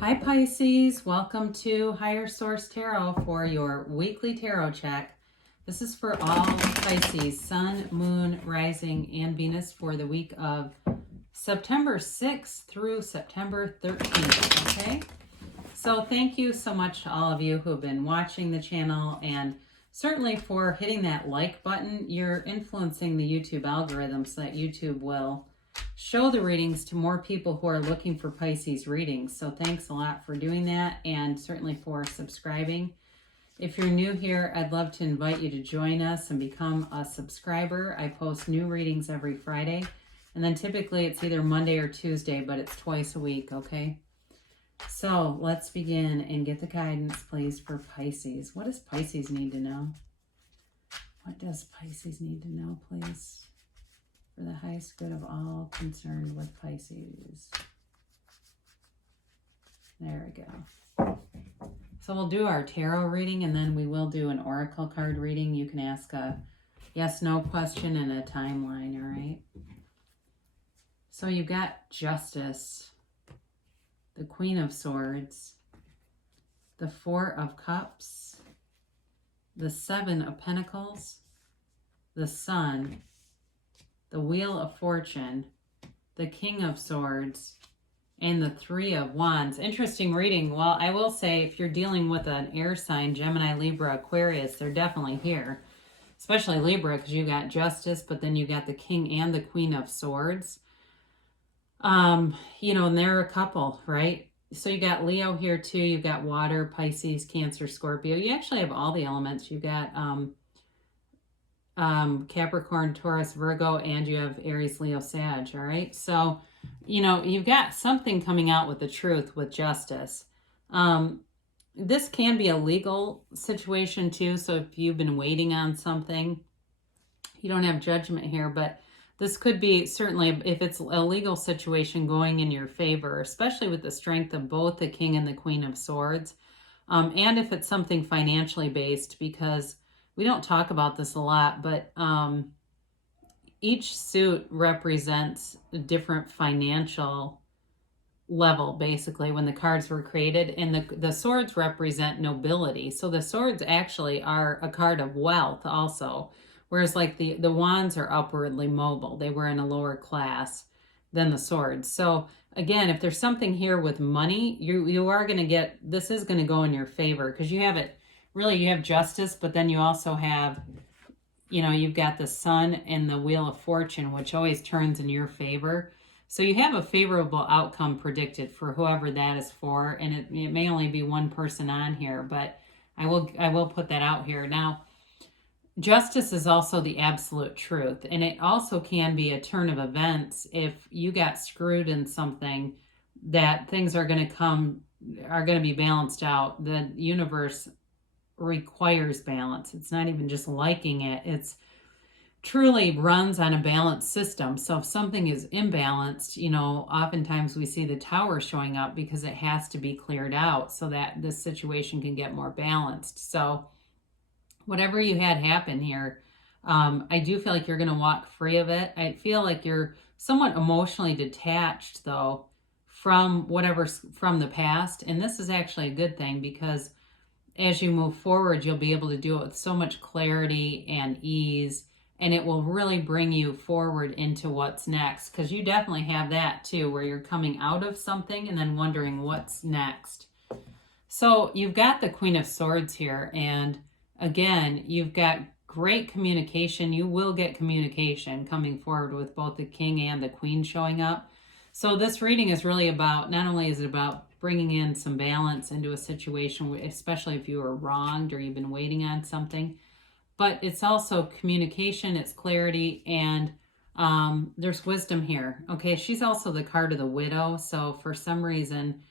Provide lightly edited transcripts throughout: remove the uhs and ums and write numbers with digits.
Hi Pisces, welcome to Higher Source Tarot for your weekly tarot check. This is for all Pisces, Sun, Moon, Rising, and Venus for the week of September 6th through September 13th, okay? So thank you so much to all of you who have been watching the channel, and certainly for hitting that like button. You're influencing the YouTube algorithm so that YouTube will show the readings to more people who are looking for Pisces readings. So thanks a lot for doing that, and certainly for subscribing. If you're new here, I'd love to invite you to join us and become a subscriber. I post new readings every Friday, and then typically it's either Monday or Tuesday, but it's twice a week, okay? So let's begin and get the guidance, please, for Pisces. What does Pisces need to know? What does Pisces need to know, please? For the highest good of all concerned with Pisces. There we go. So we'll do our tarot reading, and then we will do an oracle card reading. You can ask a yes/no question and a timeline, all right? So you've got Justice, the Queen of Swords, the Four of Cups, the Seven of Pentacles, the Sun, the Wheel of Fortune, the King of Swords, and the Three of Wands. Interesting reading. Well, I will say if you're dealing with an air sign, Gemini, Libra, Aquarius, they're definitely here. Especially Libra, because you got Justice, but then you got the King and the Queen of Swords. And they're a couple, right? So you got Leo here too. You've got Water, Pisces, Cancer, Scorpio. You actually have all the elements. You've got Capricorn, Taurus, Virgo, and you have Aries, Leo, Sag, all right? So, you've got something coming out with the truth with Justice. This can be a legal situation too, so if you've been waiting on something, you don't have judgment here, but this could be certainly, if it's a legal situation, going in your favor, especially with the strength of both the King and the Queen of Swords, and if it's something financially based, because we don't talk about this a lot, but each suit represents a different financial level, basically, when the cards were created. And the swords represent nobility. So the swords actually are a card of wealth also. Whereas like the wands are upwardly mobile. They were in a lower class than the swords. So again, if there's something here with money, you are going to get, this is going to go in your favor, because you have it. Really, you have Justice, but then you also have, you've got the Sun and the Wheel of Fortune, which always turns in your favor. So you have a favorable outcome predicted for whoever that is for, and it may only be one person on here, but I will put that out here. Now, Justice is also the absolute truth, and it also can be a turn of events if you got screwed in something, that things are going to be balanced out. The universe requires balance. It's not even just liking it. It's truly runs on a balanced system. So if something is imbalanced, oftentimes we see the Tower showing up because it has to be cleared out so that this situation can get more balanced. So whatever you had happen here, I do feel like you're going to walk free of it. I feel like you're somewhat emotionally detached, though, from whatever's from the past. And this is actually a good thing, because as you move forward, you'll be able to do it with so much clarity and ease, and it will really bring you forward into what's next, because you definitely have that too, where you're coming out of something and then wondering what's next. So you've got the Queen of Swords here, and again, you've got great communication. You will get communication coming forward with both the King and the Queen showing up. So this reading is really about, not only is it about bringing in some balance into a situation, especially if you were wronged or you've been waiting on something, but it's also communication, it's clarity, and there's wisdom here. Okay, she's also the card of the widow. So for some reason,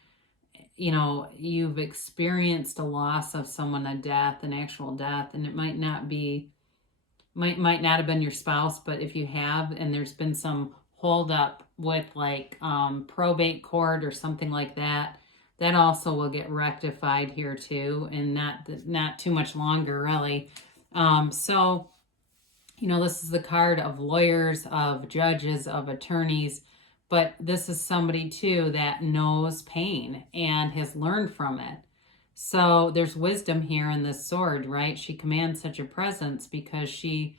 you've experienced a loss of someone, a death, an actual death, and it might not have been your spouse, but if you have, and there's been some hold up with like probate court or something like that, that also will get rectified here too, and not too much longer, really. This is the card of lawyers, of judges, of attorneys, but this is somebody too that knows pain and has learned from it. So there's wisdom here in this sword, right? She commands such a presence because she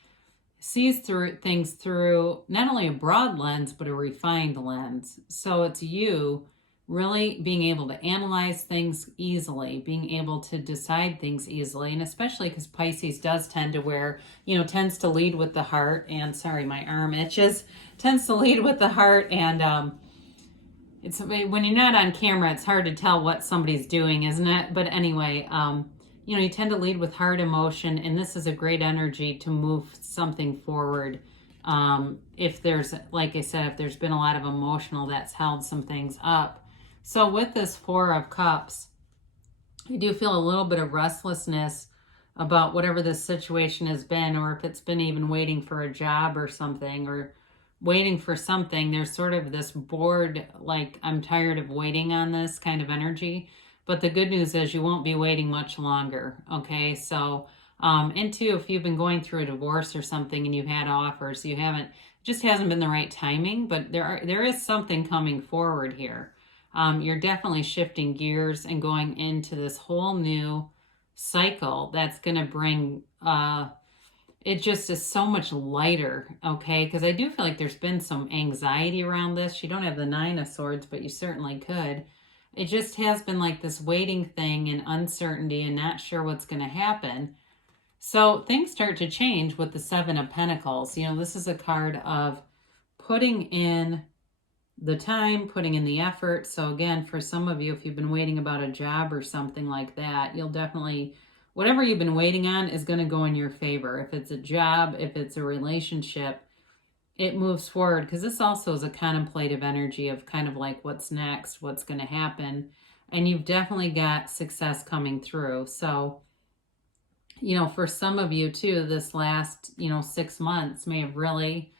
sees through things through not only a broad lens, but a refined lens. So it's you really being able to analyze things easily, being able to decide things easily. And especially because Pisces does tend to tends to lead with the heart. And sorry, my arm itches, tends to lead with the heart. And it's when you're not on camera, it's hard to tell what somebody's doing, isn't it? But anyway, you tend to lead with heart emotion, and this is a great energy to move something forward. If there's, like I said, if there's been a lot of emotional that's held some things up. So with this Four of Cups, I do feel a little bit of restlessness about whatever this situation has been, or if it's been even waiting for a job or something, or waiting for something. There's sort of this bored, like, I'm tired of waiting on this kind of energy. But the good news is you won't be waiting much longer. Okay. So, and two, if you've been going through a divorce or something and you've had offers, you haven't, it just hasn't been the right timing, but there is something coming forward here. You're definitely shifting gears and going into this whole new cycle that's going to bring, it just is so much lighter, okay? Because I do feel like there's been some anxiety around this. You don't have the Nine of Swords, but you certainly could. It just has been like this waiting thing and uncertainty and not sure what's going to happen. So things start to change with the Seven of Pentacles. This is a card of putting in the time, putting in the effort. So again, for some of you, if you've been waiting about a job or something like that, you'll definitely, whatever you've been waiting on is going to go in your favor. If it's a job, if it's a relationship, it moves forward, because this also is a contemplative energy of kind of like what's next, what's going to happen. And you've definitely got success coming through. So, for some of you too, this last, 6 months may have really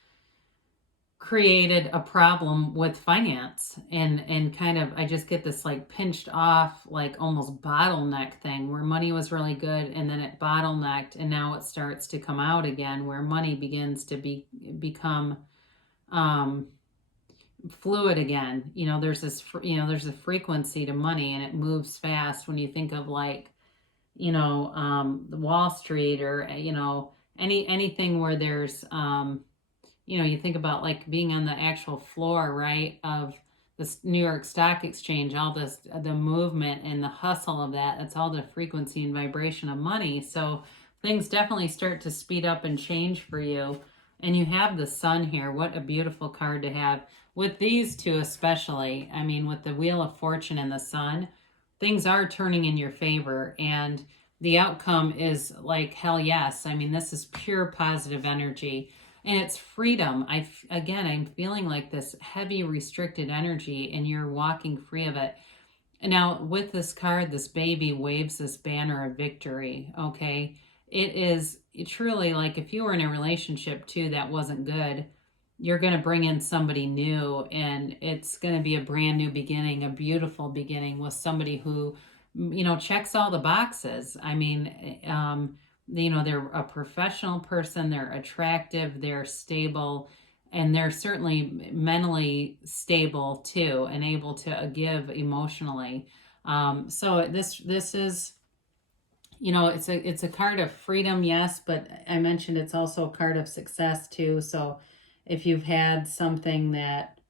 created a problem with finance and kind of, I just get this like pinched off, like almost bottleneck thing where money was really good and then it bottlenecked, and now it starts to come out again where money begins to become fluid again. There's there's a frequency to money, and it moves fast. When you think of like, the Wall Street, or anything where there's you think about like being on the actual floor, right, of this New York Stock Exchange, all this, the movement and the hustle of that, that's all the frequency and vibration of money. So things definitely start to speed up and change for you. And you have the Sun here. What a beautiful card to have. With these two especially, I mean, with the Wheel of Fortune and the Sun, things are turning in your favor. And the outcome is like, hell yes. I mean, this is pure positive energy. And it's freedom. I'm feeling like this heavy restricted energy, and you're walking free of it. And now with this card, this baby waves this banner of victory, okay? It is truly like, if you were in a relationship too that wasn't good, you're going to bring in somebody new, and it's going to be a brand new beginning, a beautiful beginning with somebody who, checks all the boxes. I mean, they're a professional person, they're attractive, they're stable, and they're certainly mentally stable too, and able to give emotionally. So this is, it's a card of freedom, yes, but I mentioned it's also a card of success too. So if you've had something that,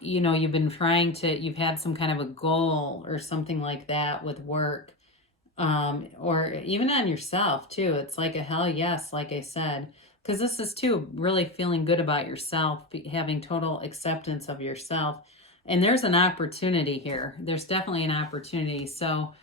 you've been you've had some kind of a goal or something like that with work, or even on yourself too. It's like a hell yes, like I said, because this is too really feeling good about yourself, having total acceptance of yourself. And there's an opportunity here. There's definitely an opportunity. So,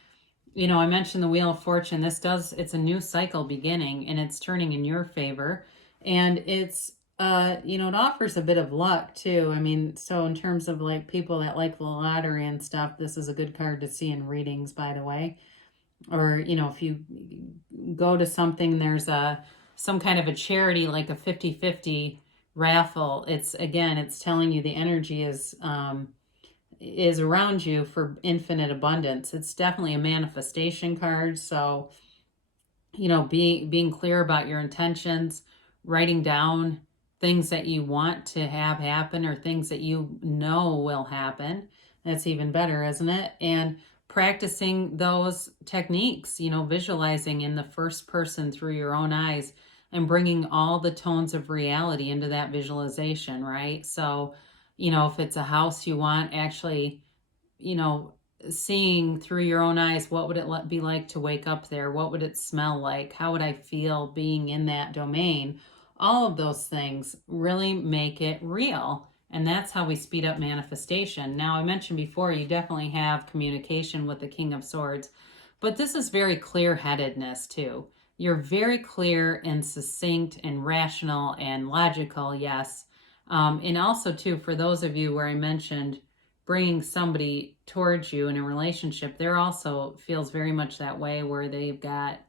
I mentioned the Wheel of Fortune. It's a new cycle beginning, and it's turning in your favor. And it's, it offers a bit of luck too. I mean, so in terms of like people that like the lottery and stuff, this is a good card to see in readings, by the way. Or, if you go to something, there's some kind of a charity, like a 50-50 raffle. It's telling you the energy is around you for infinite abundance. It's definitely a manifestation card. So, being clear about your intentions, writing down things that you want to have happen or things that you know will happen. That's even better, isn't it? And practicing those techniques, visualizing in the first person through your own eyes and bringing all the tones of reality into that visualization, right? So, if it's a house you want, actually, you know, seeing through your own eyes, what would it be like to wake up there? What would it smell like? How would I feel being in that domain? All of those things really make it real. And that's how we speed up manifestation. Now, I mentioned before, you definitely have communication with the King of Swords, but this is very clear-headedness too. You're very clear and succinct and rational and logical, yes. And also too, for those of you where I mentioned bringing somebody towards you in a relationship, there also feels very much that way, where they've got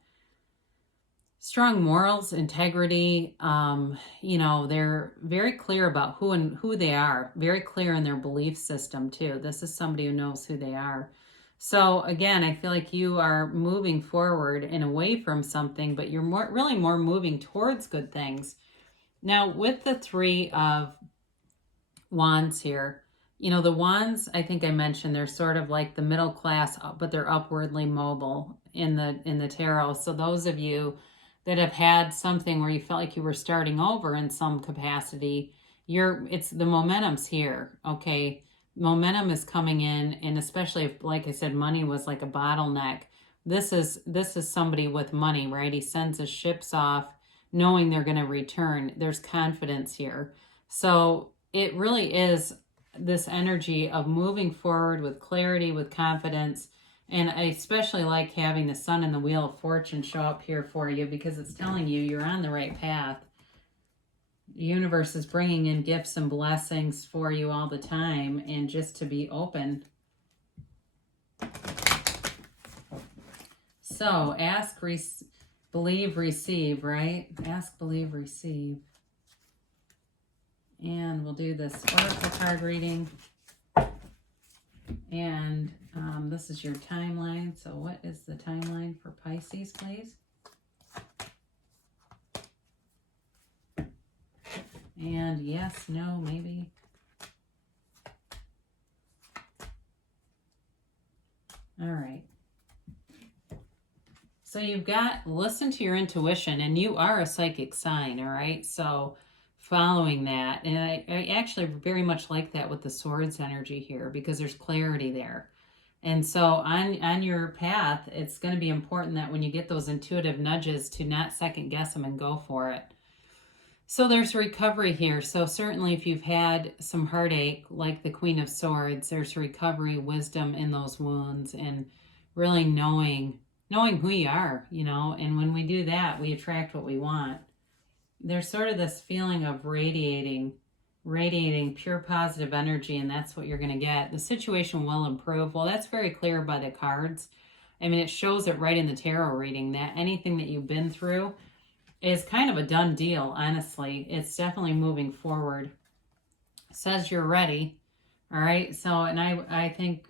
strong morals, integrity. They're very clear about who they are, very clear in their belief system too. This is somebody who knows who they are. So again, I feel like you are moving forward and away from something, but you're really more moving towards good things. Now, with the Three of Wands here, the wands, I think I mentioned, they're sort of like the middle class, but they're upwardly mobile in the tarot. So those of you that have had something where you felt like you were starting over in some capacity, it's the momentum's here, okay? Momentum is coming in, and especially if, like I said, money was like a bottleneck. This is somebody with money, right? He sends his ships off knowing they're going to return. There's confidence here. So it really is this energy of moving forward with clarity, with confidence. And I especially like having the Sun and the Wheel of Fortune show up here for you, because it's telling you you're on the right path. The universe is bringing in gifts and blessings for you all the time, and just to be open. So ask, believe, receive, right? Ask, believe, receive. And we'll do this oracle card reading. And this is your timeline. So what is the timeline for Pisces, please? And yes, no, maybe. All right. So you've got, listen to your intuition, and you are a psychic sign, all right? So following that, and I actually very much like that with the Swords energy here, because there's clarity there. And so on your path, it's going to be important that when you get those intuitive nudges, to not second guess them and go for it. So there's recovery here. So certainly if you've had some heartache, like the Queen of Swords, there's recovery, wisdom in those wounds, and really knowing who you are, and when we do that, we attract what we want. There's sort of this feeling of radiating pure positive energy, and that's what you're going to get. The situation will improve. Well, that's very clear by the cards. I mean, it shows it right in the tarot reading that anything that you've been through is kind of a done deal, honestly. It's definitely moving forward. It says you're ready. All right. So, and I think,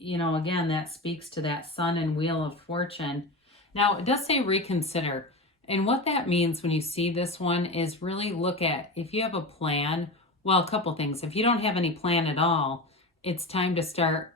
again, that speaks to that Sun and Wheel of Fortune. Now, it does say reconsider. And what that means when you see this one is really look at, if you have a plan, well, a couple things. If you don't have any plan at all, it's time to start,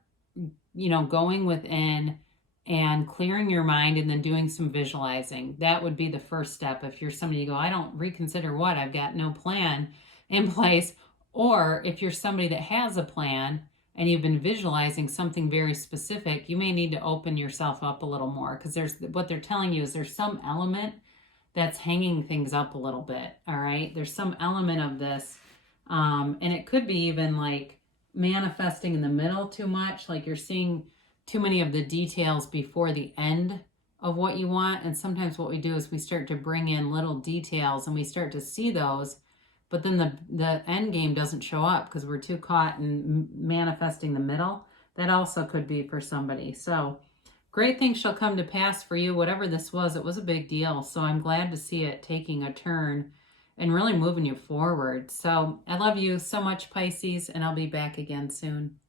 going within and clearing your mind, and then doing some visualizing. That would be the first step. If you're somebody you go, I don't reconsider what, I've got no plan in place. Or if you're somebody that has a plan and you've been visualizing something very specific, you may need to open yourself up a little more, because what they're telling you is there's some element that's hanging things up a little bit. All right. There's some element of this. And it could be even like manifesting in the middle too much. Like you're seeing too many of the details before the end of what you want. And sometimes what we do is we start to bring in little details and we start to see those, but then the end game doesn't show up because we're too caught in manifesting the middle. That also could be for somebody. So great things shall come to pass for you. Whatever this was, it was a big deal. So I'm glad to see it taking a turn and really moving you forward. So I love you so much, Pisces, and I'll be back again soon.